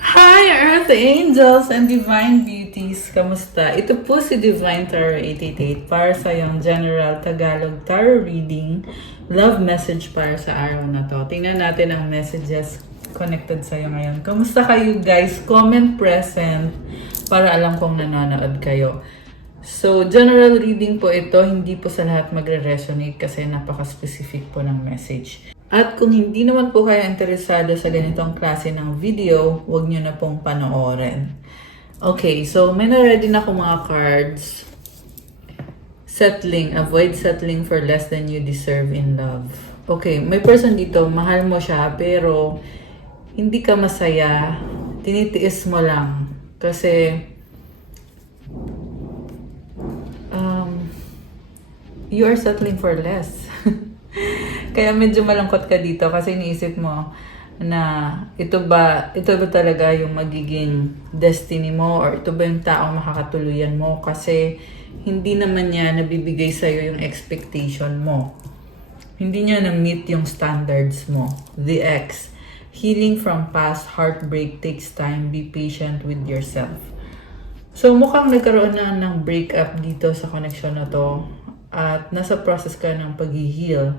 Hi, Earth Angels and Divine Beauties! Kamusta? Ito po si Divine Tarot 888 para sa yung General Tagalog Tarot Reading Love Message para sa araw na to. Tingnan natin ang messages connected sa'yo ngayon. Kamusta kayo guys? Comment present para alam kong nanonood kayo. So, general reading po ito, hindi po sa lahat magre-resonate kasi napaka-specific po ng message. At kung hindi naman po kayo interesado sa ganitong klase ng video, huwag nyo na pong panoorin. Okay, so may na-ready na akong mga cards. Settling, avoid settling for less than you deserve in love. Okay, may person dito, mahal mo siya, pero hindi ka masaya, tinitiis mo lang. Kasi, you are settling for less. Kaya medyo malungkot ka dito kasi iniisip mo na ito ba talaga yung magiging destiny mo or ito ba yung taong makakatuluyan mo kasi hindi naman niya nabibigay sa'yo yung expectation mo. Hindi niya na-meet yung standards mo. The ex. Healing from past heartbreak takes time. Be patient with yourself. So mukhang nagkaroon na ng breakup dito sa connection na to. At nasa process ka ng pag-heal.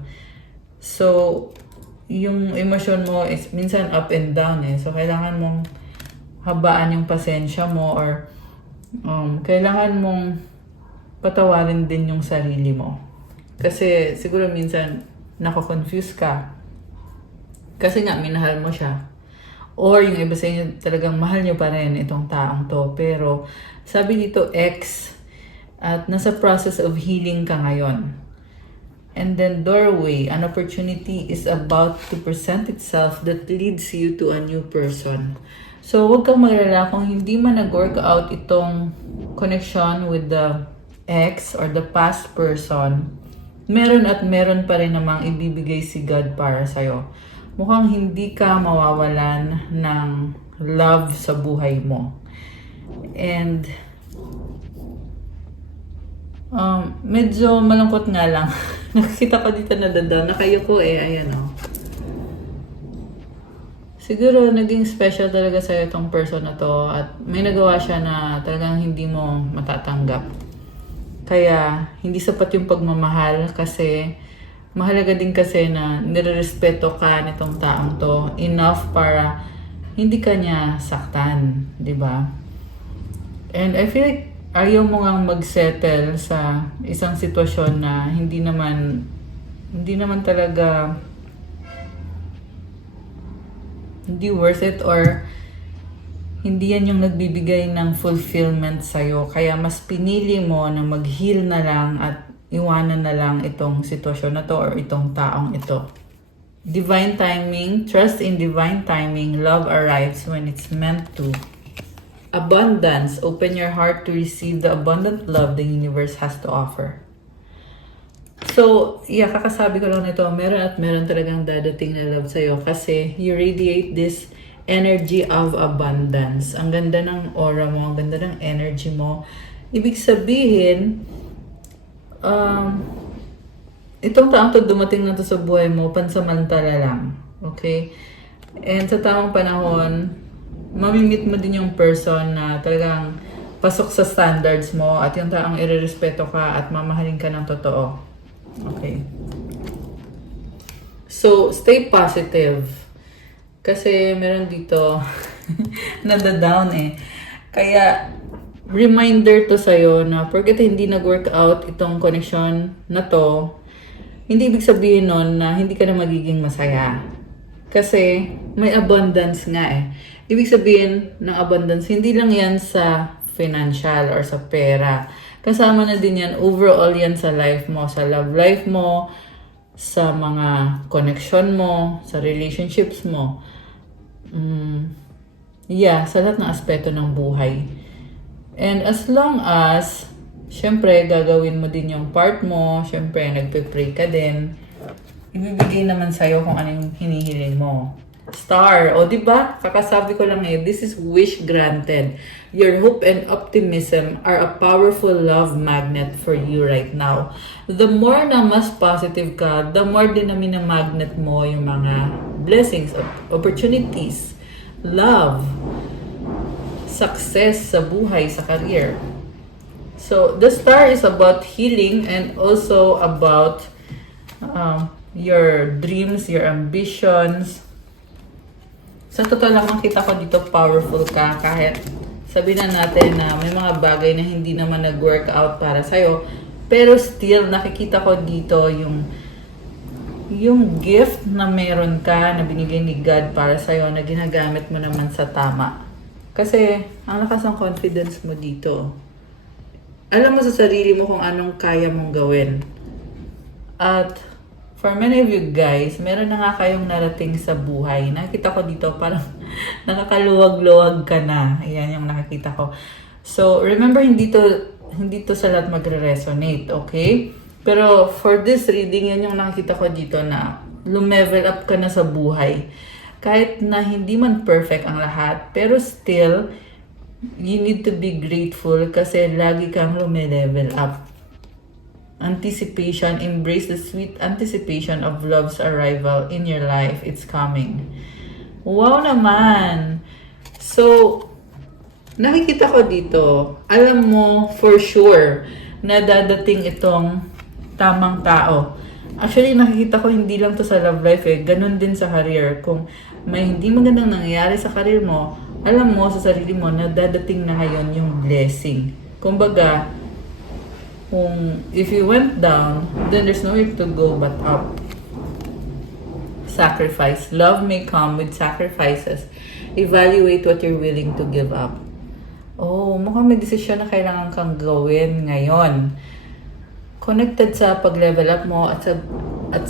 So, yung emosyon mo is minsan up and down eh. So, kailangan mong habaan yung pasensya mo or kailangan mong patawarin din yung sarili mo. Kasi siguro minsan nako-confuse ka. Kasi nga, minahal mo siya. Or yung iba sa inyo talagang mahal nyo pa rin itong taong to. Pero sabi dito, ex, at nasa process of healing ka ngayon. And then doorway, an opportunity is about to present itself that leads you to a new person. So huwag kang magalala kung hindi man nag-work out itong connection with the ex or the past person, meron at meron pa rin namang ibibigay si God para sa'yo. Mukhang hindi ka mawawalan ng love sa buhay mo. And medyo malungkot nga lang. Nakikita ko dito na down. Nakayuko eh. Ayan o. Siguro naging special talaga sa'yo itong person na to. At may nagawa siya na talagang hindi mo matatanggap. Kaya hindi sapat yung pagmamahal kasi mahalaga din kasi na nirerespeto ka nitong taong to enough para hindi ka niya saktan. Diba? And I feel like ayaw mo ngang mag-settle sa isang sitwasyon na hindi naman talaga hindi worth it or hindi yan yung nagbibigay ng fulfillment sa'yo. Kaya mas pinili mo na mag-heal na lang at iwanan na lang itong sitwasyon na to or itong taong ito. Divine timing, trust in divine timing, love arrives when it's meant to. Abundance. Open your heart to receive the abundant love the universe has to offer. So, yeah, kakasabi ko lang nito, meron talagang dadating na love sa'yo kasi you radiate this energy of abundance. Ang ganda ng aura mo, ang ganda ng energy mo. Ibig sabihin, itong taong to dumating na to sa buhay mo, pansamantala lang. Okay? And sa tamang panahon, mamimit mo din yung person na talagang pasok sa standards mo at yung taong irerespeto ka at mamahalin ka ng totoo. Okay. So, stay positive. Kasi meron dito nada-down eh. Kaya, reminder to sa'yo na porket hindi nag-work out itong connection na to, hindi ibig sabihin nun na hindi ka na magiging masaya. Kasi may abundance nga eh. Ibig sabihin ng abundance, hindi lang yan sa financial or sa pera. Kasama na din yan, overall yan sa life mo, sa love life mo, sa mga connection mo, sa relationships mo. Yeah, sa lahat ng aspeto ng buhay. And as long as, syempre, gagawin mo din yung part mo, syempre, nagpe-pray ka din, ibibigay naman sa'yo kung anong hinihiling mo. Star. O, diba? Kakasabi ko lang eh, this is wish granted. Your hope and optimism are a powerful love magnet for you right now. The more na mas positive ka, the more din namin na magnet mo yung mga blessings, opportunities, love. success sa buhay, sa career. So, the star is about healing and also about your dreams, your ambitions. Sa totoo lang, makita ko dito powerful ka kahit sabihin na natin na may mga bagay na hindi naman nag-work out para sa'yo. Pero still, nakikita ko dito yung gift na meron ka na binigay ni God para sa'yo na ginagamit mo naman sa tama. Kasi, ang lakas ng confidence mo dito. Alam mo sa sarili mo kung anong kaya mong gawin. At for many of you guys, meron na nga kayong narating sa buhay. Nakita ko dito parang nakakaluwag-luwag ka na. Ayan yung nakikita ko. So, remember, hindi to sa lahat magre-resonate, okay? Pero for this reading, yan yung nakikita ko dito na lumevel up ka na sa buhay. Kahit na hindi man perfect ang lahat, pero still, you need to be grateful kasi lagi kang lume-level up. Anticipation, embrace the sweet anticipation of love's arrival in your life. It's coming. Wow naman! So, nakikita ko dito, alam mo for sure na dadating itong tamang tao. Actually, nakikita ko hindi lang to sa love life ganun din sa career. Kung may hindi magandang nangyayari sa career mo, alam mo sa sarili mo na dadating na ngayon yung blessing. Kumbaga, if you went down, then there's no way to go but up. Sacrifice. Love may come with sacrifices. Evaluate what you're willing to give up. Oh, mukhang may desisyon na kailangan kang gawin ngayon. Connected sa pag-level up mo at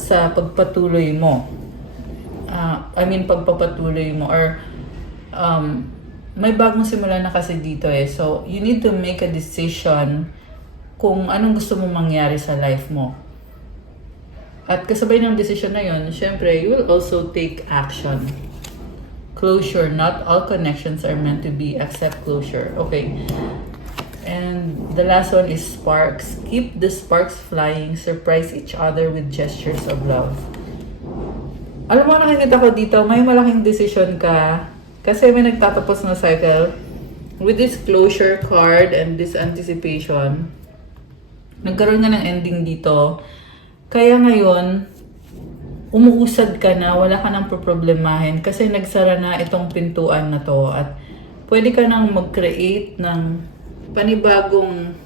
sa pagpatuloy mo. Pagpapatuloy mo or may bagong simula na kasi dito So, you need to make a decision kung anong gusto mong mangyari sa life mo. At kasabay ng decision na yon, syempre, you will also take action. Closure. Not all connections are meant to be except closure. Okay. And the last one is sparks. Keep the sparks flying. Surprise each other with gestures of love. Alam mo, nakikita ko dito, may malaking decision ka. Kasi may nagtatapos na cycle. With this closure card and this anticipation, nagkaroon nga ng ending dito. Kaya ngayon, umuusad ka na, wala ka nang problemahin kasi nagsara na itong pintuan na to at pwede ka nang mag-create ng panibagong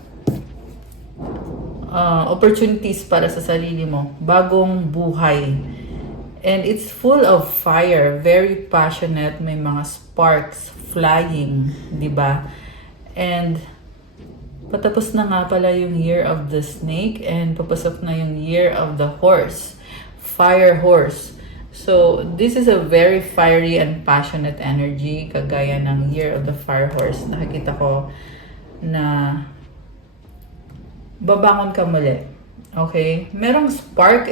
opportunities para sa sarili mo, bagong buhay. And it's full of fire, very passionate, may mga sparks flying, di ba? And patapos na nga pala yung year of the snake and papasok na yung year of the horse. Fire horse. So, this is a very fiery and passionate energy, kagaya ng year of the fire horse. Nakikita ko na babangon ka muli. Okay? Merong spark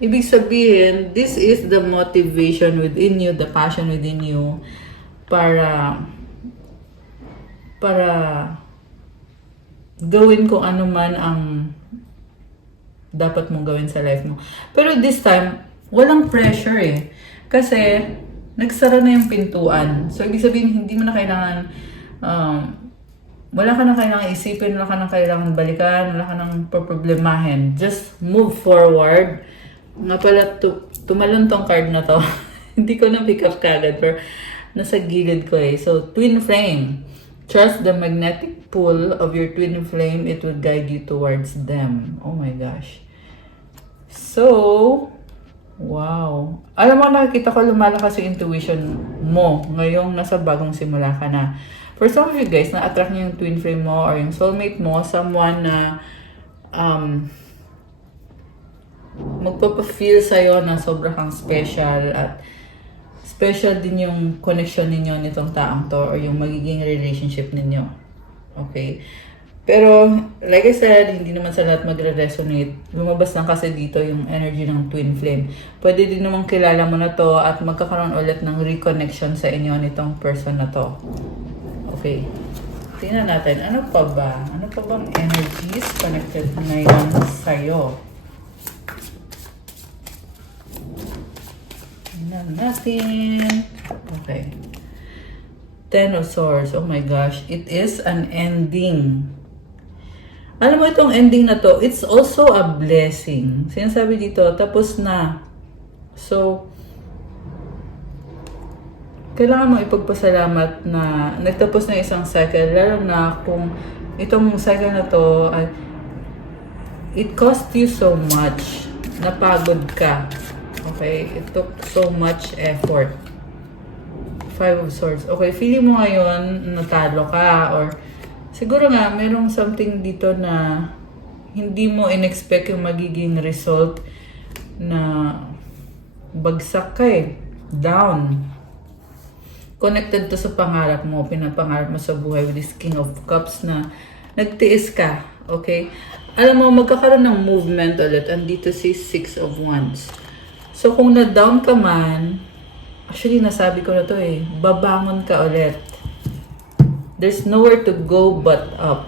Ibig sabihin, this is the motivation within you, the passion within you para gawin kung ano man ang dapat mong gawin sa life mo. Pero this time, walang pressure Kasi, nagsara na yung pintuan. So, ibig sabihin, hindi mo na kailangan, wala ka na kailangan isipin, wala ka na kailangan balikan, wala ka nang problemahin. Just move forward. Nga pala, tumalon tong card na to. Hindi ko na pick up kagad, pero nasa gilid ko So, twin flame. Trust the magnetic pull of your twin flame. It will guide you towards them. Oh my gosh. So, wow. Alam mo, nakikita ko lumalakas yung intuition mo ngayong nasa bagong simula ka na. For some of you guys, na-attract niyo yung twin flame mo or yung soulmate mo, someone na magpapa-feel sa'yo na sobra kang special at special din yung connection ninyo nitong taong to or yung magiging relationship ninyo. Okay? Pero, like I said, hindi naman sa lahat magre-resonate. Lumabas lang kasi dito yung energy ng twin flame. Pwede din naman kilala mo na to at magkakaroon ulit ng reconnection sa inyo nitong person na to. Okay. Tingnan natin. Ano pa ba? Ano pa bang energies connected ngayon sa'yo? Tingnan natin. Okay. Ten of Swords. Oh my gosh. It is an ending. Alam mo itong ending na to, it's also a blessing. Sinasabi dito, tapos na. So, kailangan mo ipagpasalamat na nagtapos na isang cycle. Lalo na kung itong cycle na to, it cost you so much. Napagod ka. Okay? It took so much effort. Five of Swords. Okay, feeling mo ngayon natalo ka or siguro nga merong something dito na hindi mo in-expect yung magiging result na bagsak ka eh. Down. Connected to sa pangarap mo, pinapangarap mo sa buhay with this King of Cups na nagtiis ka. Okay? Alam mo, magkakaroon ng movement ulit. Andito si Six of Wands. So kung na-down ka man, actually, nasabi ko na to eh. Babangon ka ulit. There's nowhere to go but up.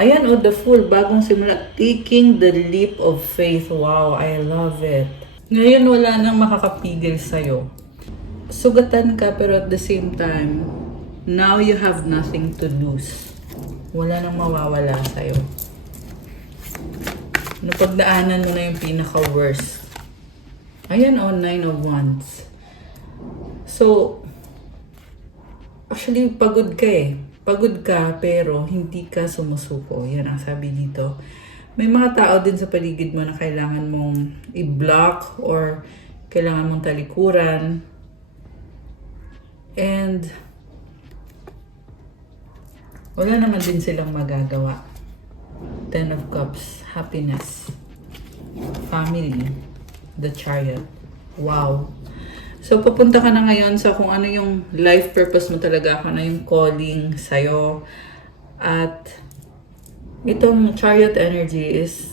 Ayan, the Fool. Bagong simula. Taking the leap of faith. Wow, I love it. Ngayon, wala nang makakapigil sa'yo. Sugatan ka, pero at the same time, now you have nothing to lose. Wala nang mawawala sa'yo. Napagdaanan mo na yung pinaka-worst. Ayan, Nine of Wands. So, actually, pagod ka eh. Pagod ka, pero hindi ka sumusuko. Yan ang sabi dito. May mga tao din sa paligid mo na kailangan mong i-block or kailangan mong talikuran. And, wala naman din silang magagawa. Ten of Cups, happiness, family, the Chariot. Wow. So, papunta ka na ngayon sa kung ano yung life purpose mo talaga, kung ano yung calling sa'yo. At itong Chariot energy is,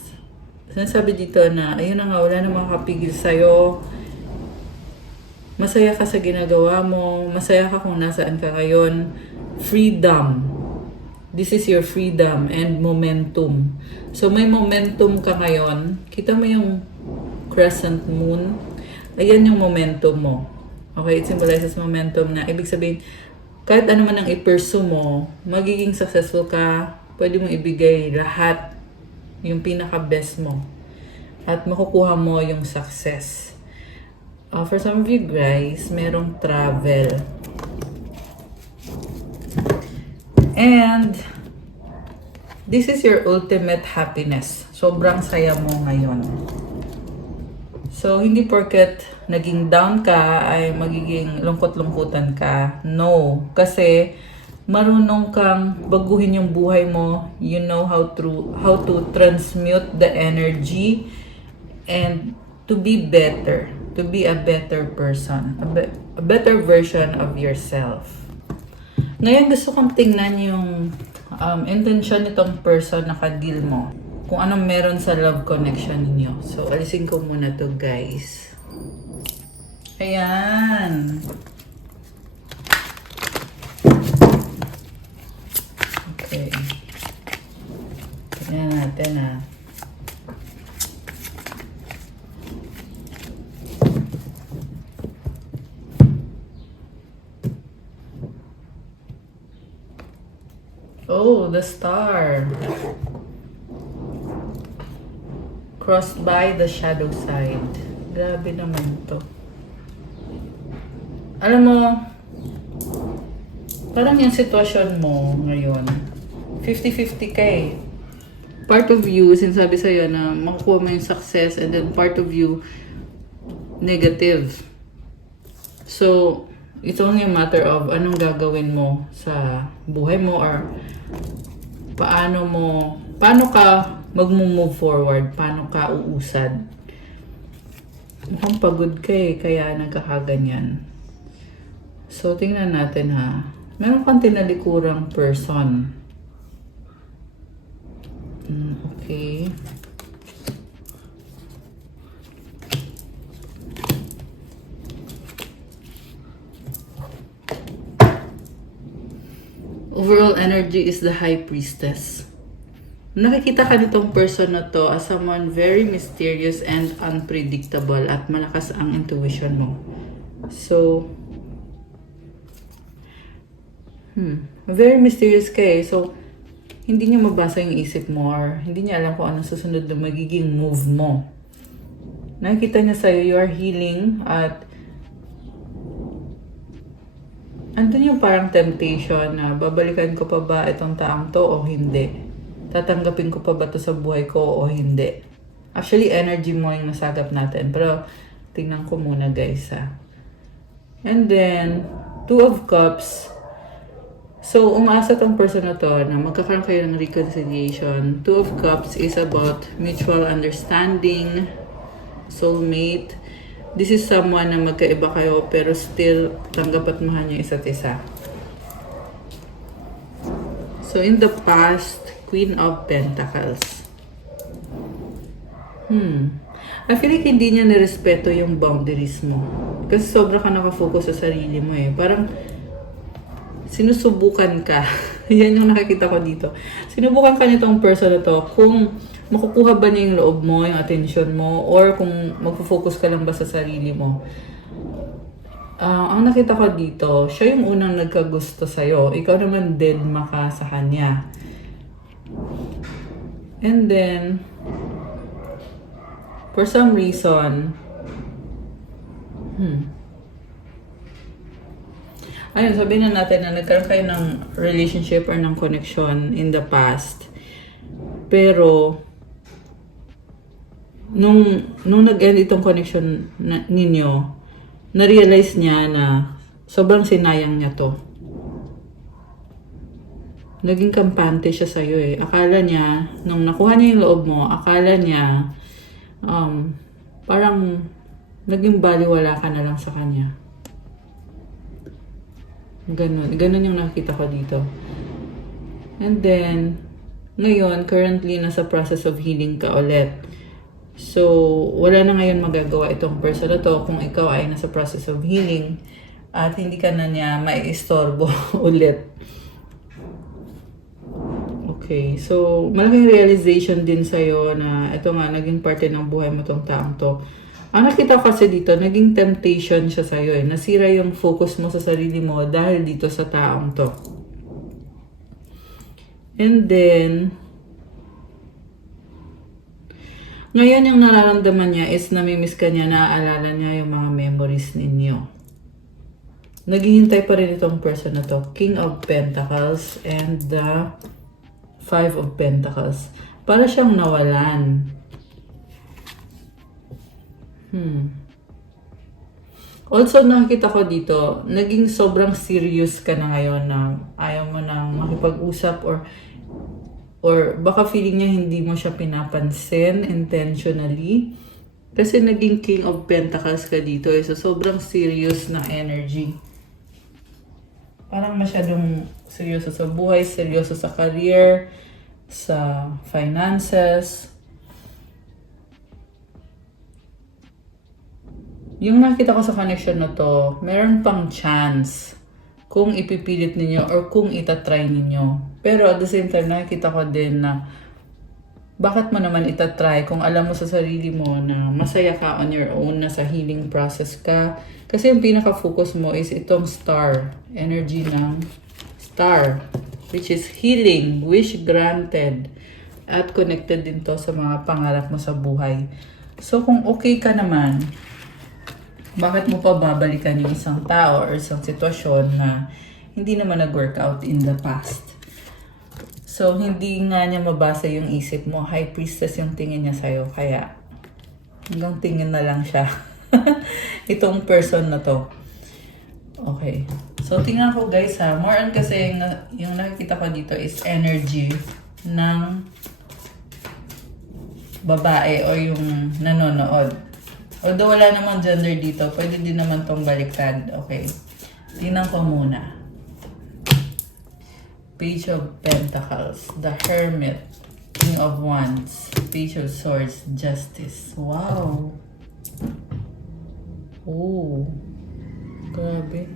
sinasabi dito na, ayun na nga, wala na makakapigil sa'yo. Masaya ka sa ginagawa mo. Masaya ka kung nasaan ka ngayon. Freedom. This is your freedom and momentum. So, may momentum ka ngayon. Kita mo yung crescent moon. Ayan yung momentum mo. Okay, it symbolizes momentum na ibig sabihin, kahit ano man ang i-pursue mo, magiging successful ka, pwede mong ibigay lahat, yung pinaka-best mo. At makukuha mo yung success. For some of you guys, merong travel. And, this is your ultimate happiness. Sobrang saya mo ngayon. So, hindi porket naging down ka ay magiging lungkot-lungkutan ka. No. Kasi, marunong kang baguhin yung buhay mo. You know how to transmute the energy and to be better. To be a better person. A better version of yourself. Ngayon, gusto kong tingnan yung intention nitong person na ka-deal mo. Kung anong meron sa love connection ninyo. So, alisin ko muna to guys. Ayan. Okay. Tingnan natin ah. Oh, the Star. Crossed by the shadow side. Grabe naman to. Alam mo, parang yung sitwasyon mo ngayon, 50-50 ka eh. Part of you, sinasabi sa'yo na makukuha mo yung success, and then part of you, negative. So, it's only a matter of anong gagawin mo sa buhay mo or paano ka mag-move forward, paano ka uusad. Mukhang pagod ka eh, kaya nagkakaganyan. So, tingnan natin ha. Meron kang tinalikurang person. Okay. Overall energy is the High Priestess. Nakikita ka nitong person na to as someone very mysterious and unpredictable at malakas ang intuition mo. So, Very mysterious ka eh. So, hindi niya mabasa yung isip mo or hindi niya alam kung anong susunod na magiging move mo. Nakikita niya sa'yo, you are healing at andun yung parang temptation na babalikan ko pa ba itong taong to o hindi? Tatanggapin ko pa ba to sa buhay ko o hindi? Actually, energy mo yung nasagap natin. Pero, tingnan ko muna guys ha. And then, Two of Cups. So, umaasa tong person na to na magkakaroon kayo ng reconciliation. Two of Cups is about mutual understanding, soulmate. This is someone na magkaiba kayo pero still tanggap at mahal niyo isa't isa. So, in the past, Queen of Pentacles. I feel like hindi niya nirespeto yung boundaries mo. Kasi sobra ka nakafocus sa sarili mo eh. Parang sinusubukan ka. Yan yung nakikita ko dito. Sinubukan ka nitong person na to kung makukuha ba niya yung loob mo, yung attention mo, or kung magpo-focus ka lang ba sa sarili mo. Ang nakita ko dito, siya yung unang nagkagusto sa'yo. Ikaw naman dead maka sa kanya. And then, for some reason, ayun, sabihin na natin na nagkaroon kayo ng relationship or ng connection in the past. Pero, nung nag-end itong connection ninyo, na-realize niya na sobrang sinayang niya to. Naging kampante siya sa'yo eh. Akala niya, nung nakuha niya yung loob mo, akala niya, parang naging baliwala ka na lang sa kanya. Ganun yung nakita ko dito. And then, ngayon, currently, nasa process of healing ka ulit. So, wala na ngayon magagawa itong person na to kung ikaw ay nasa process of healing at hindi ka na niya maiistorbo ulit. Okay, so malaking realization din sa'yo na ito nga, naging parte ng buhay mo tong taong to. Ang nakita ko kasi dito, naging temptation siya sa'yo eh. Nasira yung focus mo sa sarili mo dahil dito sa taong to. And then, ngayon yung nararamdaman niya is namimiss ka niya, naaalala niya yung mga memories ninyo. Naghihintay pa rin itong person na to. King of Pentacles and the Five of Pentacles. Para siyang nawalan. Also, nakikita ko dito, naging sobrang serious ka na ngayon na ayaw mo nang makipag-usap or baka feeling niya hindi mo siya pinapansin intentionally. Kasi naging King of Pentacles ka dito eh. So, sobrang serious na energy. Parang masyadong seryoso sa buhay, seryoso sa career, sa finances. Yung nakita ko sa connection na to, meron pang chance kung ipipilit ninyo or kung itatry ninyo. Pero at the same time, nakikita ko din na bakit mo naman itatry kung alam mo sa sarili mo na masaya ka on your own, na sa healing process ka. Kasi yung pinaka-focus mo is itong star, energy ng star, which is healing, wish granted, at connected din to sa mga pangarap mo sa buhay. So kung okay ka naman, bakit mo pa babalikan yung isang tao or isang sitwasyon na hindi naman nag-workout in the past? So, hindi nga niya mabasa yung isip mo. High Priestess yung tingin niya sa'yo. Kaya, hanggang tingin na lang siya. Itong person na to. Okay. So, tingnan ko guys ha. More on kasi yung nakikita ko dito is energy ng babae o yung nanonood. Although wala namang gender dito, pwede din naman tong baliktad. Okay. Tingnan ko muna. Page of Pentacles, the Hermit, King of Wands, Page of Swords, Justice. Wow! Oh, grabe.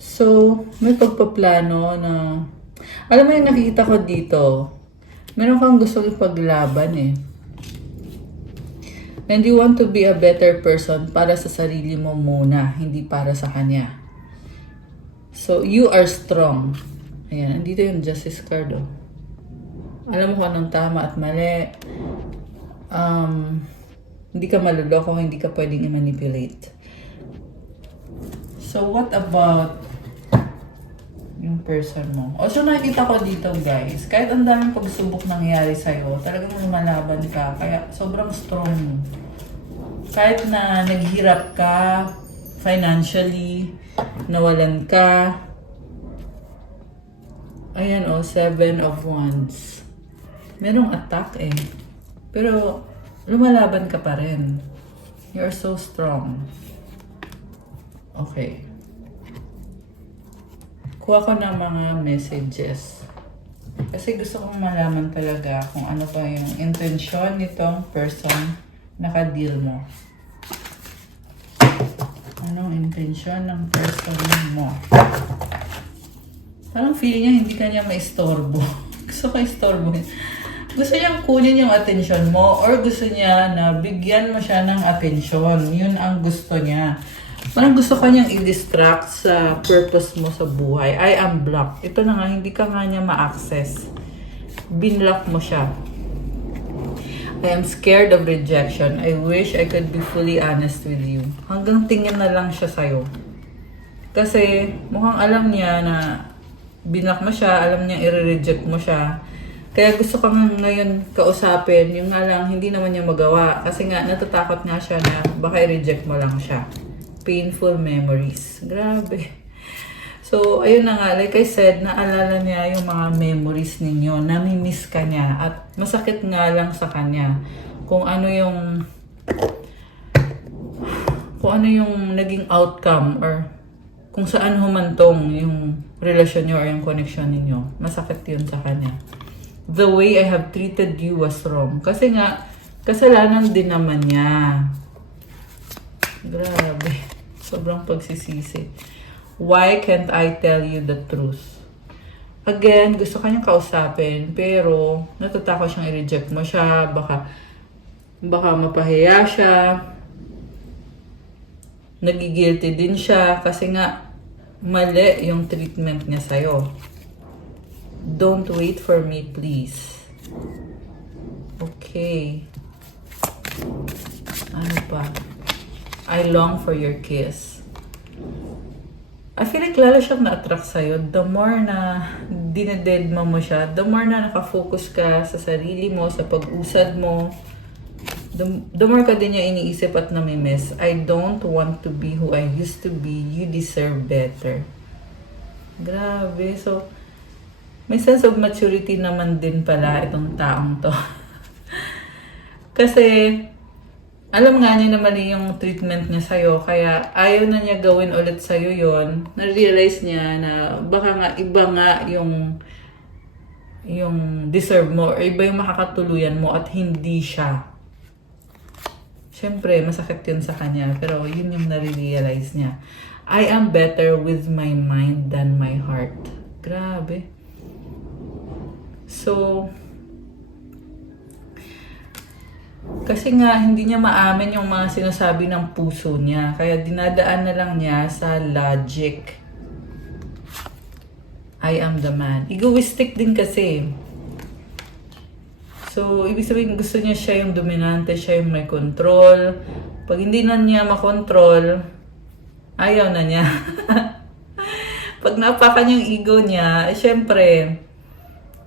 So, may pagpaplano na, alam mo yung nakikita ko dito, meron kang gustong ipaglaban eh. And you want to be a better person para sa sarili mo muna, hindi para sa kanya. So, you are strong. Ayan, andito yung justice card, oh. Alam mo kung anong tama at mali. Hindi ka maluloko, hindi ka pwedeng i-manipulate. So, what about yung person mo? O, so nakikita ko dito, guys, kahit ang daming pagsubok nangyayari sa'yo, talagang lumalaban ka, kaya sobrang strong mo. Kahit na naghirap ka, financially, nawalan ka, ayan o, 7 of Wands. Merong attack eh. Pero, lumalaban ka pa rin. You're so strong. Okay. Kuha ko ng mga messages. Kasi gusto kong malaman talaga kung ano pa yung intensyon nitong person na ka-deal mo. Anong intensyon ng person mo? Parang feeling niya hindi ka niya maistorbo. Gusto ko istorbo. Gusto niyang kunin yung atensyon mo or gusto niya na bigyan mo siya ng atensyon. Yun ang gusto niya. Parang gusto ka niyang i-distract sa purpose mo sa buhay. I am blocked. Ito na nga, hindi ka nga niya ma-access. Binlock mo siya. I am scared of rejection. I wish I could be fully honest with you. Hanggang tingin na lang siya sa'yo. Kasi mukhang alam niya na binlock mo siya, alam niya i-reject mo siya. Kaya gusto ka nga ngayon kausapin, yung nga lang hindi naman niya magawa. Kasi nga natatakot nga siya na baka i-reject mo lang siya. Painful memories. Grabe. So, ayun na nga, like I said, naalala niya yung mga memories ninyo, nami-miss ka niya, at masakit nga lang sa kanya kung ano yung naging outcome or kung saan humantong yung relasyon niyo or yung connection ninyo. Masakit yun sa kanya. The way I have treated you was wrong. Kasi nga, kasalanan din naman niya. Grabe. Sobrang pagsisisi. Why can't I tell you the truth? Again, gusto kanyang kausapin, pero natatakot siyang i-reject mo siya. Baka mapahiya siya. Nagigilty din siya kasi nga mali yung treatment niya sa'yo. Don't wait for me, please. Okay. Ano pa? I long for your kiss. I feel like lalo siyang na-attract sa'yo. The more na dinededma mo siya, the more na nakafocus ka sa sarili mo, sa pag-usad mo, the more ka din niya iniisip at namimiss. I don't want to be who I used to be. You deserve better. Grabe. So, may sense of maturity naman din pala itong taong to. Kasi, alam nga niya na mali yung treatment niya sa'yo, kaya ayaw na niya gawin ulit sa'yo yon. Na-realize niya na baka nga iba nga yung deserve mo or iba yung makakatuluyan mo at hindi siya. Siyempre, masakit yun sa kanya, pero yun yung na-realize niya. I am better with my mind than my heart. Grabe. So, kasi nga, hindi niya maamin yung mga sinasabi ng puso niya. Kaya dinadaan na lang niya sa logic. I am the man. Egoistic din kasi. So, ibig sabihin, gusto niya siya yung dominante, siya yung may control. Pag hindi na niya makontrol, ayaw na niya. Pag napakan yung ego niya, syempre,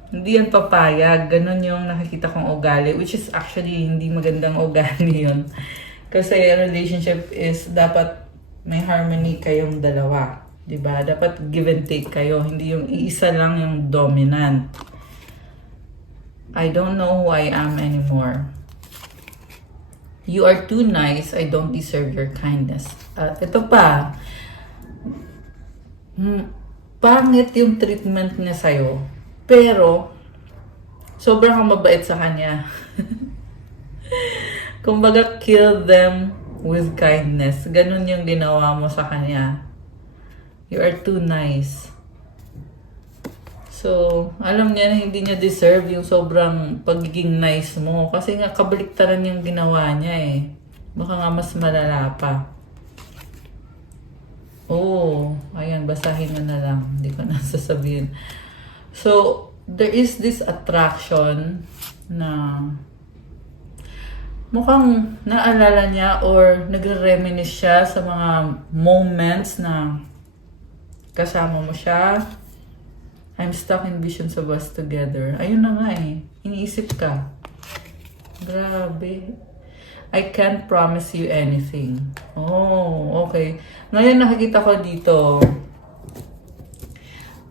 hindi yan papayag. Ganon yung nakikita kong ugali. Which is actually hindi magandang ugali yun. Kasi relationship is dapat may harmony kayong dalawa. Diba? Dapat give and take kayo. Hindi yung iisa lang yung dominant. I don't know who I am anymore. You are too nice. I don't deserve your kindness. Ito pa. Pangit yung treatment niya sa'yo. Pero, sobrang kang mabait sa kanya. Kumbaga, kill them with kindness. Ganun yung ginawa mo sa kanya. You are too nice. So, alam niya na hindi niya deserve yung sobrang pagiging nice mo. Kasi nga, kabaliktaran yung ginawa niya eh. Baka nga mas malala pa. Oh, ayan, basahin mo na lang. Hindi ko na sasabihin. So, there is this attraction na mukhang naalala niya or nagre-reminisce siya sa mga moments na kasama mo siya. I'm stuck in visions of us together. Ayun na nga eh. Iniisip ka. Grabe. I can't promise you anything. Oh, okay. Ngayon nakikita ko dito,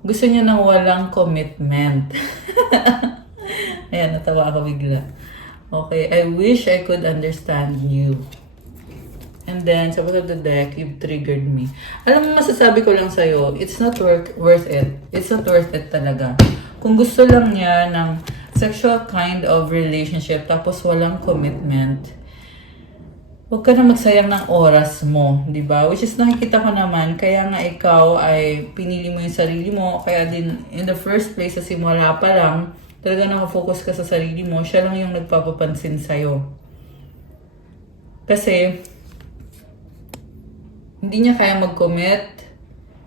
gusto niya ng walang commitment. Ayan, natawa ako bigla. Okay, I wish I could understand you. And then, sa bottom of the deck, you've triggered me. Alam mo, masasabi ko lang sa'yo, it's not worth it. It's not worth it talaga. Kung gusto lang niya ng sexual kind of relationship tapos walang commitment, huwag ka na magsayang ng oras mo, di ba? Which is nakikita ko naman, kaya nga ikaw ay pinili mo yung sarili mo, kaya din in the first place sa simula pa lang, talaga nakafocus ka sa sarili mo, siya lang yung nagpapapansin sa'yo. Kasi, hindi niya kaya mag-commit.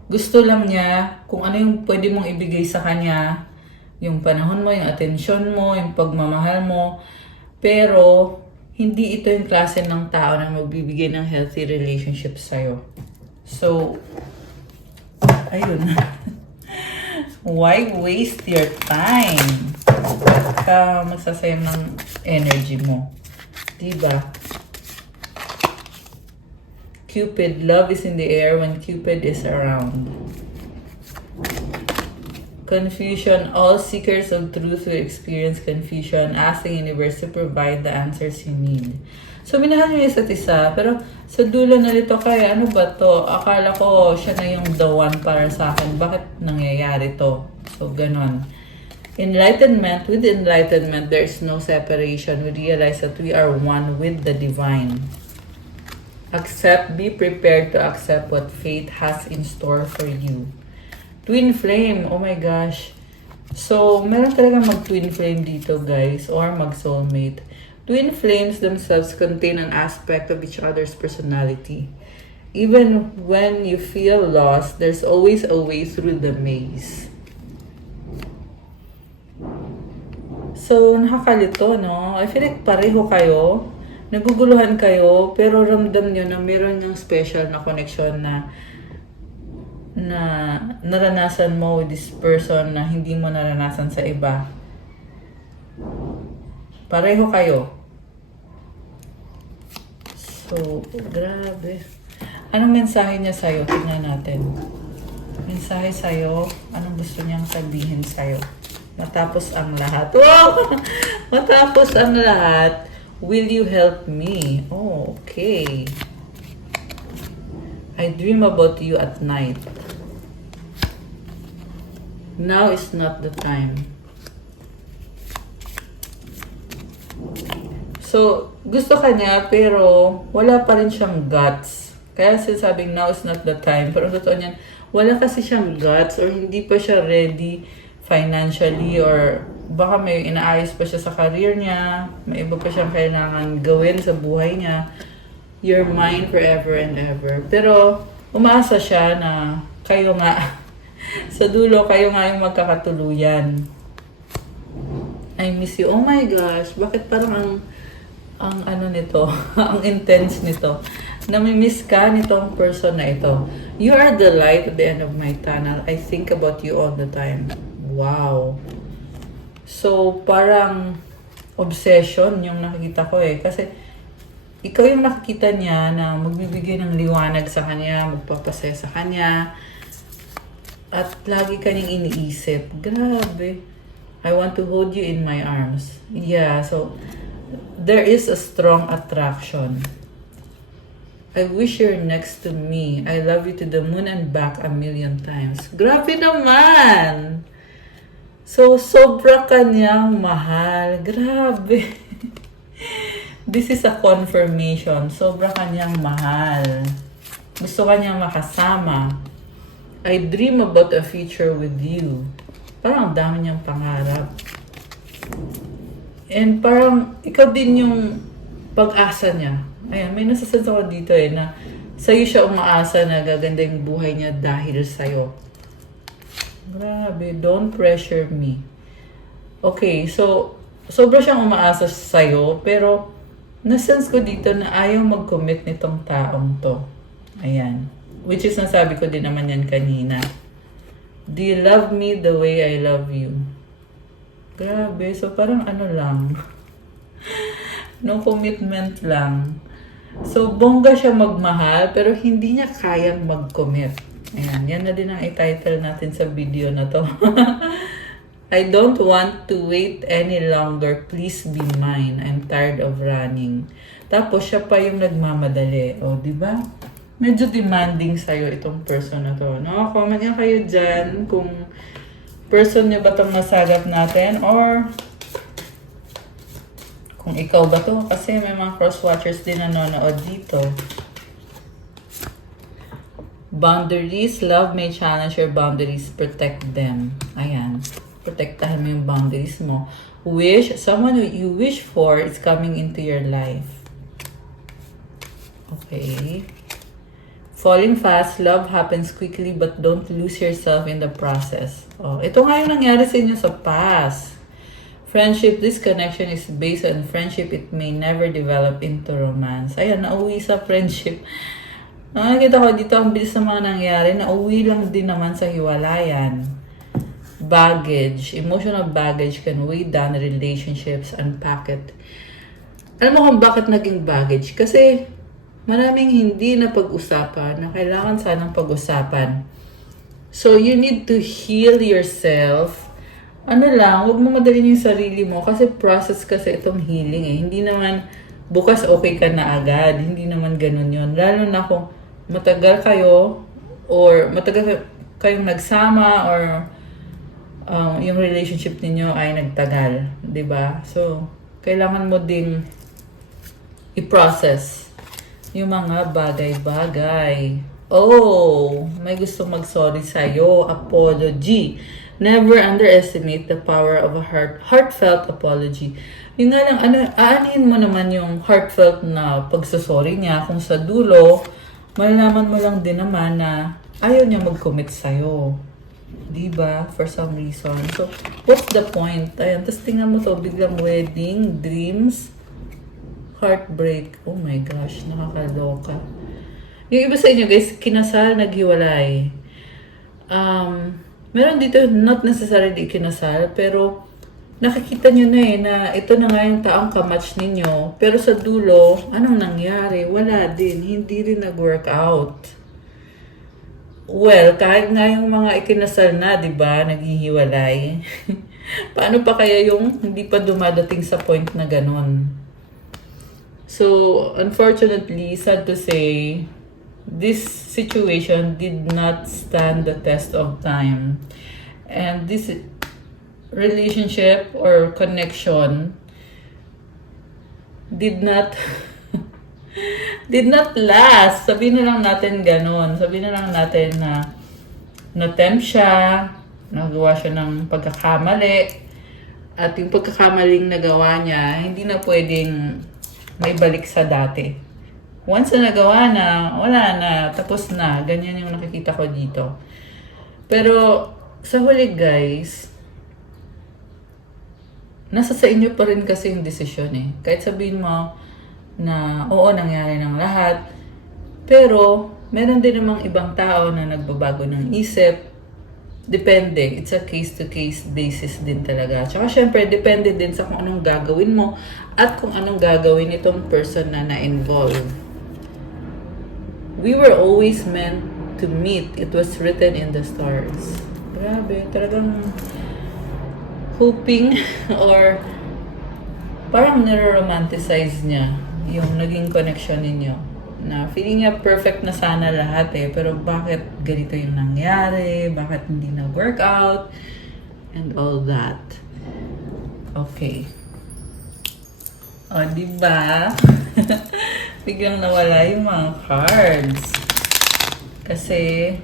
Gusto lang niya kung ano yung pwede mong ibigay sa kanya, yung panahon mo, yung atensyon mo, yung pagmamahal mo. Pero, hindi ito yung klase ng tao na magbibigay ng healthy relationship sa'yo. So, ayun. Why waste your time? Ka magsasayang ng energy mo. Diba? Cupid, love is in the air when Cupid is around. Confusion, all seekers of truth will experience confusion. Ask the universe to provide the answers you need. So, minahal niyo yung isa't isa, pero sa dulo na nito kaya, ano ba to? Akala ko siya na yung the one para sa akin. Bakit nangyayari to? So, ganon. Enlightenment, with enlightenment, there is no separation. We realize that we are one with the divine. Be prepared to accept what fate has in store for you. Twin flame, oh my gosh. So, meron talaga mag-twin flame dito, guys, or mag-soulmate. Twin flames themselves contain an aspect of each other's personality. Even when you feel lost, there's always a way through the maze. So, nakakalito, no? I feel like pareho kayo. Naguguluhan kayo, pero ramdam nyo na meron ng special na connection na naranasan mo with this person na hindi mo naranasan sa iba. Pareho kayo. So, grabe. Anong mensahe niya sa'yo? Tingnan natin. Mensahe sa'yo, anong gusto niyang sabihin sa'yo? Matapos ang lahat. Wow! Matapos ang lahat, will you help me? Oh, okay. I dream about you at night. Now is not the time. So, gusto ka niya, pero wala pa rin siyang guts. Kaya sinasabing now is not the time. Pero totoo niyan, wala kasi siyang guts or hindi pa siya ready financially or baka may inaayos pa siya sa career niya, may iba pa siyang kailangan gawin sa buhay niya. You're mine forever and ever. Pero umaasa siya na kayo nga, sa dulo, kayo nga yung magkakatuluyan. I miss you. Oh my gosh, bakit parang ang ano nito, ang intense nito. Namimiss ka nitong person na ito. You are the light at the end of my tunnel. I think about you all the time. Wow. So, parang obsession yung nakikita ko eh. Kasi, ikaw yung nakikita niya na magbibigay ng liwanag sa kanya, magpapasaya sa kanya, at lagi kanyang iniisip. Grabe. I want to hold you in my arms. Yeah, so, there is a strong attraction. I wish you're next to me. I love you to the moon and back 1,000,000 times. Grabe naman! So, sobra kanyang mahal. Grabe. This is a confirmation. Sobra kanyang mahal. Gusto kanyang makasama. I dream about a future with you. Parang ang dami niyang pangarap. And parang ikaw din yung pag-asa niya. Ayan, may nasasads ako dito eh na sa'yo siya umaasa na gaganda yung buhay niya dahil sa'yo. Grabe, don't pressure me. Okay, so, sobra siyang umaasa sa'yo, pero na-sense ko dito na ayaw mag-commit nitong taong to. Ayan. Which is nasabi ko din naman yan kanina. Do you love me the way I love you? Grabe, so parang ano lang. No commitment lang. So, bongga siya magmahal, pero hindi niya kayang mag-commit. Ayan, yan na din ang i-title natin sa video na to. I don't want to wait any longer. Please be mine. I'm tired of running. Tapos, siya pa yung nagmamadali. O, di ba? Medyo demanding sa'yo itong person na to. No? Comment nyo kayo dyan kung person nyo ba itong nasagap natin or kung ikaw ba to. Kasi may mga cross-watchers din nanonood dito. Boundaries. Love may challenge your boundaries. Protect them. Ayan. Protektahan mo yung boundaries mo. Wish. Someone who you wish for is coming into your life. Okay. Falling fast, love happens quickly but don't lose yourself in the process. Oh, ito nga yung nangyari sa inyo sa past. Friendship, this connection is based on friendship. It may never develop into romance. Ayan, nauwi sa friendship. Nakikita ko dito ang bilis ng mga nangyari. Nauwi lang din naman sa hiwalayan. Baggage, emotional baggage can weigh down relationships, unpack it. Alam mo kung bakit naging baggage? Kasi maraming hindi na pag-usapan na kailangan sanang pag-usapan. So, you need to heal yourself. Ano lang, huwag mo madalin yung sarili mo kasi process kasi itong healing eh. Hindi naman bukas okay ka na agad. Hindi naman ganun yun. Lalo na kung matagal kayo or matagal kayong nagsama or yung relationship ninyo ay nagtagal. 'Di ba? So, kailangan mo ding i-process yung mga bagay-bagay. Oh, may gustong mag-sorry sa'yo. Apology. Never underestimate the power of a heartfelt apology. Yung nga lang, aanin mo naman yung heartfelt na pagsasorry niya kung sa dulo, malalaman mo lang din naman na ayaw niya mag-commit sa'yo. Diba? For some reason. So, what's the point? Ayan, tapos tingnan mo to, biglang wedding, dreams, heartbreak. Oh my gosh, nakakaloka. Yung iba sa inyo guys, kinasal, naghiwalay. Meron dito, not necessarily kinasal, pero nakikita nyo na na ito na nga yung taong kamatch ninyo. Pero sa dulo, anong nangyari? Wala din. Hindi rin nag-work out. Well, kahit nga yung mga ikinasal na, di ba, naghihiwalay. Paano pa kaya yung hindi pa dumadating sa point na ganon? So, unfortunately, sad to say, this situation did not stand the test of time. And this relationship or connection did not last. Sabihin na lang natin ganon. Sabihin na lang natin na na-tempt siya, nagawa siya ng pagkakamali, at yung pagkakamaling nagawa niya, hindi na pwedeng may balik sa dati. Once na nagawa na, wala na, tapos na. Ganyan yung nakikita ko dito. Pero, sa huli guys, nasa sa inyo pa rin kasi yung desisyon eh. Kahit sabihin mo na, oo, nangyari ng lahat. Pero, meron din namang ibang tao na nagbabago ng isip. Depende. It's a case-to-case basis din talaga. Tsaka syempre, depende din sa kung anong gagawin mo at kung anong gagawin itong person na na-involve. We were always meant to meet. It was written in the stars. Grabe, talagang hoping or parang nire-romanticize niya yung naging connection ninyo. Na feeling niya perfect na sana lahat eh. Pero bakit ganito yung nangyari? Bakit hindi na work out? And all that. Okay. O, diba? Biglang nawala yung mga cards. Kasi,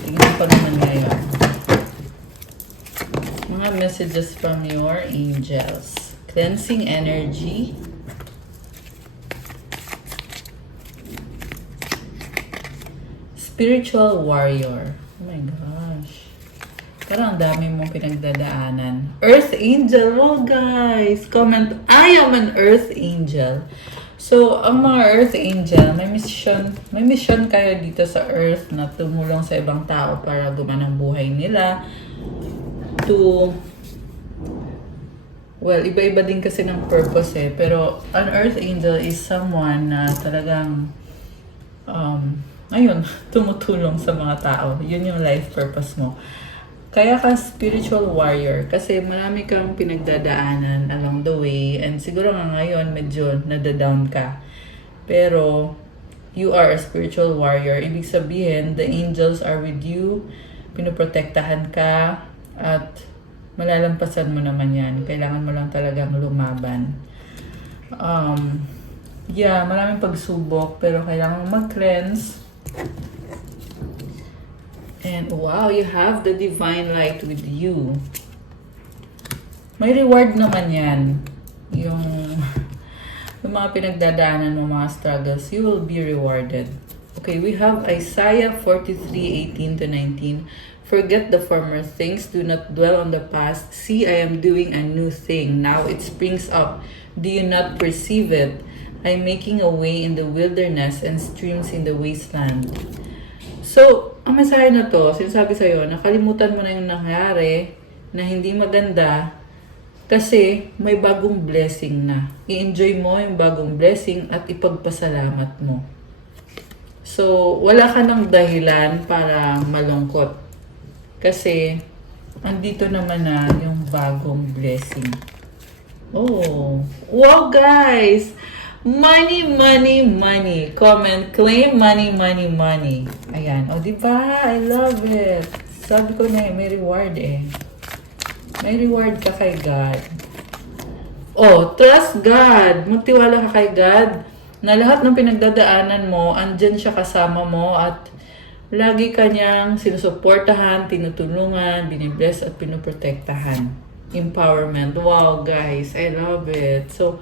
tingnan pa naman ngayon. Mga messages from your angels. Cleansing energy. spiritual warrior. Oh my gosh. Parang ang dami mong pinagdadaanan. Earth angel. Oh guys, comment, I am an earth angel. So, ang mga earth angel, may mission kayo dito sa earth na tumulong sa ibang tao para gumanang buhay nila. Well, iba-iba din kasi ng purpose eh. Pero, an earth angel is someone na talagang, ayun, tumutulong sa mga tao. Yun yung life purpose mo. Kaya ka spiritual warrior kasi marami kang pinagdadaanan along the way and siguro nga ngayon medyo nadadown ka. Pero, you are a spiritual warrior. Ibig sabihin, the angels are with you, pinoprotektahan ka, at malalampasan mo naman yan. Kailangan mo lang talagang lumaban. Maraming pagsubok, pero kailangan mag-cleanse. And wow, you have the divine light with you. May reward naman yan. Yung mga pinagdadaanan mo, mga struggles, you will be rewarded. Okay, we have Isaiah 43:18-19. Forget the former things, do not dwell on the past. See, I am doing a new thing. Now it springs up. Do you not perceive it? I am making a way in the wilderness and streams in the wasteland. So, ang mensahe na to, sinasabi sa'yo, nakalimutan mo na yung nangyari na hindi maganda kasi may bagong blessing na. I-enjoy mo yung bagong blessing at ipagpasalamat mo. So, wala ka ng dahilan para malungkot. Kasi, andito naman na yung bagong blessing. Oh, wow guys! Money, money, money. Comment, claim money, money, money. Ayan. O, diba? I love it. Sabi ko na may reward eh. May reward ka kay God. Oh, trust God. Magtiwala ka kay God na lahat ng pinagdadaanan mo, andyan siya kasama mo at lagi kanyang sinusuportahan, tinutulungan, binibless at pinoprotektahan. Empowerment. Wow, guys. I love it. So,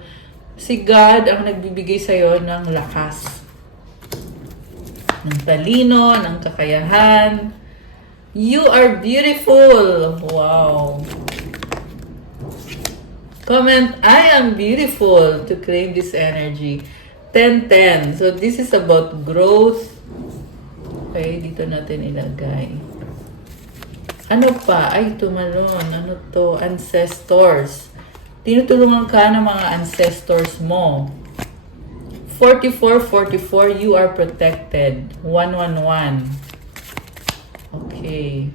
si God ang nagbibigay sa'yo ng lakas, ng talino, ng kakayahan. You are beautiful. Wow. Comment, I am beautiful to claim this energy. 10-10. So, this is about growth. Okay, dito natin ilagay. Ano pa? Ay, tumalon. Ano to? Ancestors. Tinutulungan ka ng mga ancestors mo. 44-44, you are protected. 111. Okay.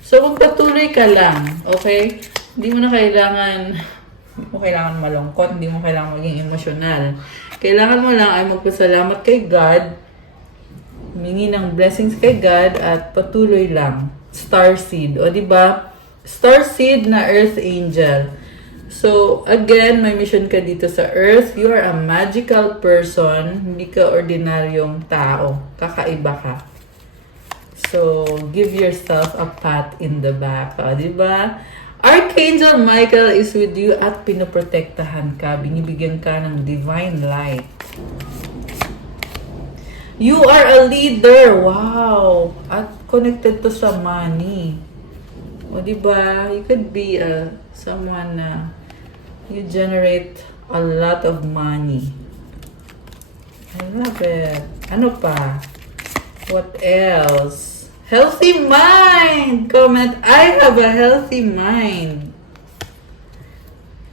So, magpatuloy ka lang. Okay? Hindi mo kailangan malungkot. Hindi mo kailangan maging emosyonal. Kailangan mo lang ay magpasalamat kay God, humingi ng blessings kay God, at patuloy lang. Starseed. O, diba? Starseed na Earth Angel. So, again, may mission ka dito sa Earth. You are a magical person. Hindi ka ordinaryong tao. Kakaiba ka. So, give yourself a pat in the back. O, diba? Archangel Michael is with you at pinoprotektahan ka. Binibigyan ka ng divine light. You are a leader. Wow. At connected to sa money. O, diba? You could be someone na you generate a lot of money. I love it. Ano pa? What else? Healthy mind. Comment, I have a healthy mind.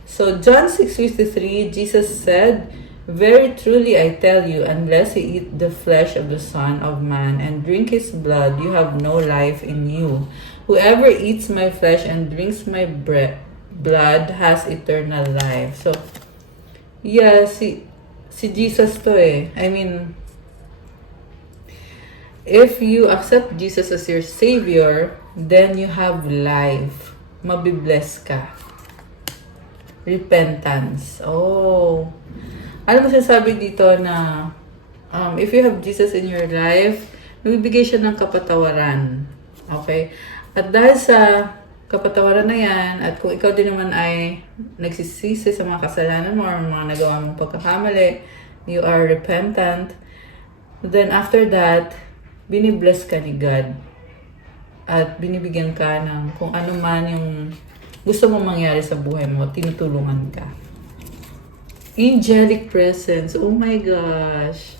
So, John 6:53, Jesus said, very truly I tell you, unless you eat the flesh of the Son of Man and drink his blood, you have no life in you. Whoever eats my flesh and drinks my blood has eternal life. So, yeah, si Jesus to eh. I mean, if you accept Jesus as your Savior, then you have life. Mabibless ka. Repentance. Oh. Alam mo sinasabi dito na if you have Jesus in your life, nabibigay siya ng kapatawaran. Okay? At dahil sa kapatawaran na yan, at kung ikaw din naman ay nagsisisi sa mga kasalanan mo or mga nagawa mong pagkakamali, you are repentant, then after that, binibless ka ni God. At binibigyan ka ng kung ano man yung gusto mong mangyari sa buhay mo, tinutulungan ka. Angelic presence. Oh my gosh.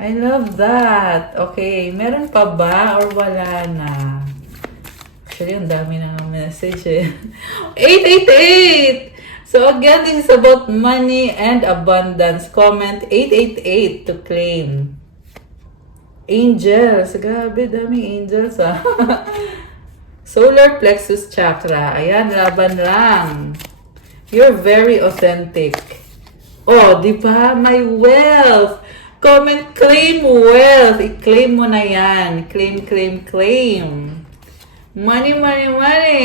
I love that. Okay, meron pa ba or wala na? Actually, ang dami na ng message eh. 888! So again, this is about money and abundance. Comment 888 to claim. Angels. Grabe, daming angels ah. Solar plexus chakra. Ayan, laban lang. You're very authentic. Oh, di ba? My wealth. Comment, claim wealth. I-claim mo na yan. Claim, claim, claim. Money, money, money.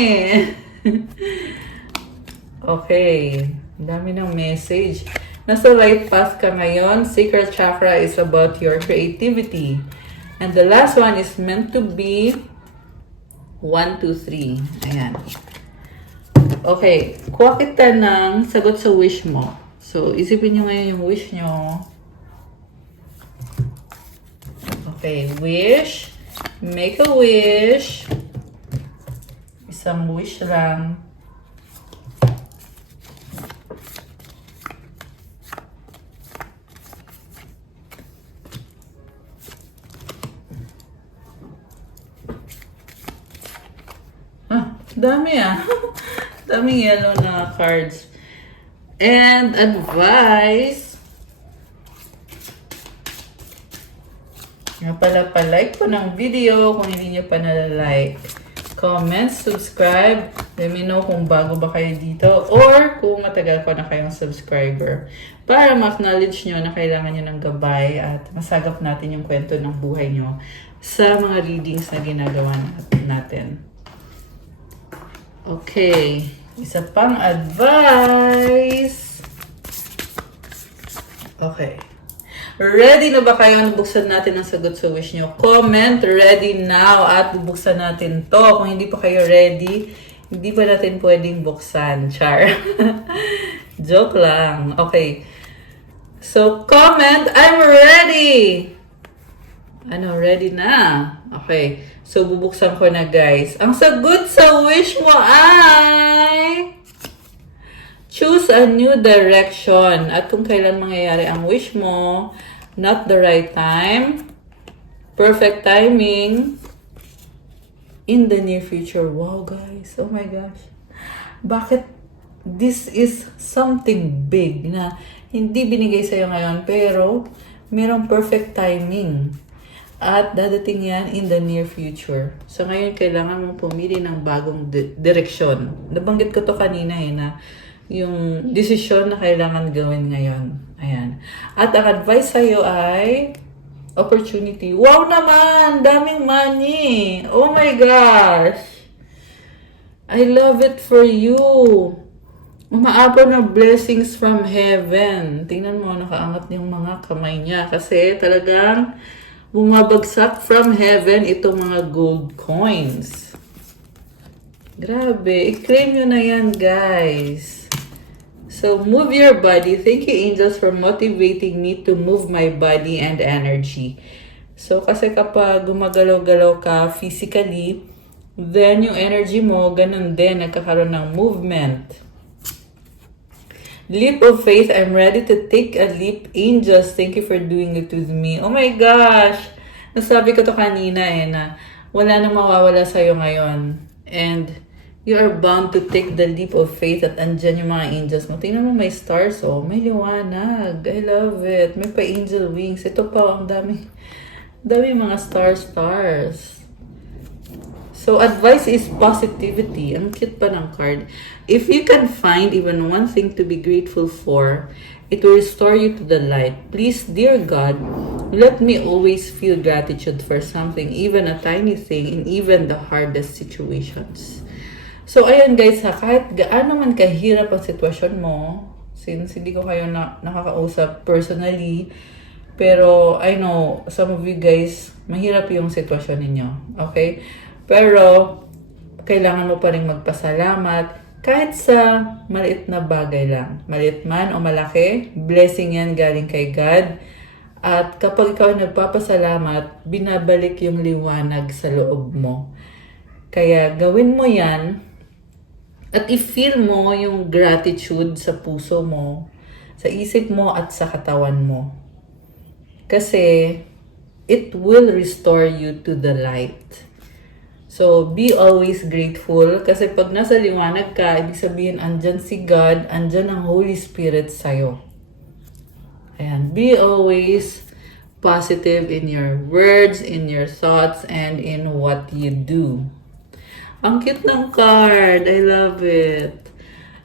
Okay. Dami ng message. Nasa right path ka ngayon. Sacral chakra is about your creativity. And the last one is meant to be 1, 2, 3. Ayan. Okay. Kuha kita ng sagot sa wish mo. So, isipin nyo ngayon yung wish nyo. Okay. Wish. Make a wish. Isang wish lang. Dami ah. Daming yellow na cards. And advice. Nga pala pa-like po ng video kung hindi nyo pa na-like. Comment, subscribe. Let me know kung bago ba kayo dito or kung matagal pa na kayong subscriber. Para ma-acknowledge nyo na kailangan nyo ng gabay at masagap natin yung kwento ng buhay nyo sa mga readings na ginagawa natin. Okay. Isa pang advice. Okay. Ready na ba kayo? Buksan natin ang sagot sa wish nyo. Comment, ready now. At bubuksan natin to. Kung hindi pa kayo ready, hindi pa natin pwedeng buksan. Char. Joke lang. Okay. So, comment, I'm ready. Ano, ready na. Okay. So, bubuksan ko na guys. Ang sagot sa wish mo ay choose a new direction. At kung kailan mangyayari ang wish mo, not the right time, perfect timing, in the near future. Wow guys, oh my gosh. Bakit this is something big na hindi binigay sa'yo ngayon pero merong perfect timing. At dadating yan in the near future. So ngayon, kailangan mong pumili ng bagong direksyon. Nabanggit ko to kanina na yung desisyon na kailangan gawin ngayon. Ayan. At ang advice sa'yo ay opportunity. Wow naman! Daming money! Oh my gosh! I love it for you! Umaabot na blessings from heaven. Tingnan mo, nakaangat yung mga kamay niya. Kasi talagang bumabagsak from heaven itong mga gold coins. Grabe. I-claim nyo na yan, guys. So, move your body. Thank you, angels, for motivating me to move my body and energy. So, kasi kapag gumagalaw-galaw ka physically, then yung energy mo, ganun din, nagkakaroon ng movement. Leap of faith, I'm ready to take a leap. Angels, thank you for doing it with me. Oh my gosh! Nasabi ko to kanina na wala nang mawawala sa'yo ngayon. And you are bound to take the leap of faith at andyan yung mga angels mo. Tingnan mo may stars, oh. May liwanag. I love it. May pa-angel wings. Ito pa, ang dami mga stars. So, advice is positivity. Ang cute pa ng card. If you can find even one thing to be grateful for, it will restore you to the light. Please, dear God, let me always feel gratitude for something, even a tiny thing, in even the hardest situations. So, ayan guys, kahit gaano man kahirap ang sitwasyon mo, since hindi ko kayo nakakausap personally, pero I know, some of you guys, mahirap yung sitwasyon ninyo. Okay? Pero, kailangan mo pa rin magpasalamat kahit sa maliit na bagay lang. Maliit man o malaki, blessing yan galing kay God. At kapag ikaw nagpapasalamat, binabalik yung liwanag sa loob mo. Kaya gawin mo yan at i-feel mo yung gratitude sa puso mo, sa isip mo at sa katawan mo. Kasi it will restore you to the light. So, be always grateful kasi pag nasa liwanag ka, ibig sabihin andyan si God, andyan ang Holy Spirit sa'yo. Ayan, be always positive in your words, in your thoughts, and in what you do. Ang cute ng card. I love it.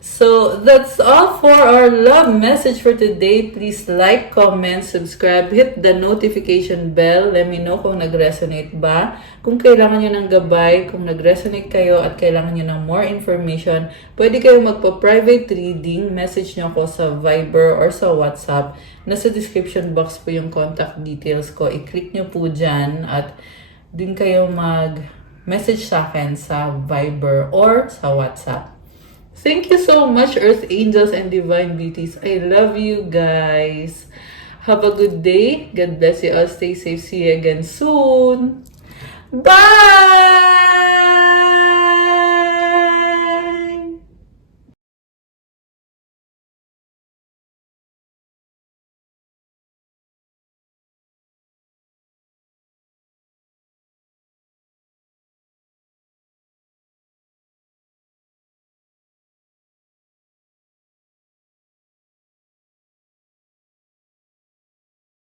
So, that's all for our love message for today. Please like, comment, subscribe, hit the notification bell. Let me know kung nag-resonate ba. Kung kailangan nyo ng gabay, kung nag-resonate kayo at kailangan nyo ng more information, pwede kayo magpa-private reading. Message nyo ako sa Viber or sa WhatsApp. Nasa description box po yung contact details ko. I-click nyo po dyan at din kayo mag-message sa akin sa Viber or sa WhatsApp. Thank you so much, Earth Angels and Divine Beauties. I love you guys. Have a good day. God bless you all. Stay safe. See you again soon. Bye!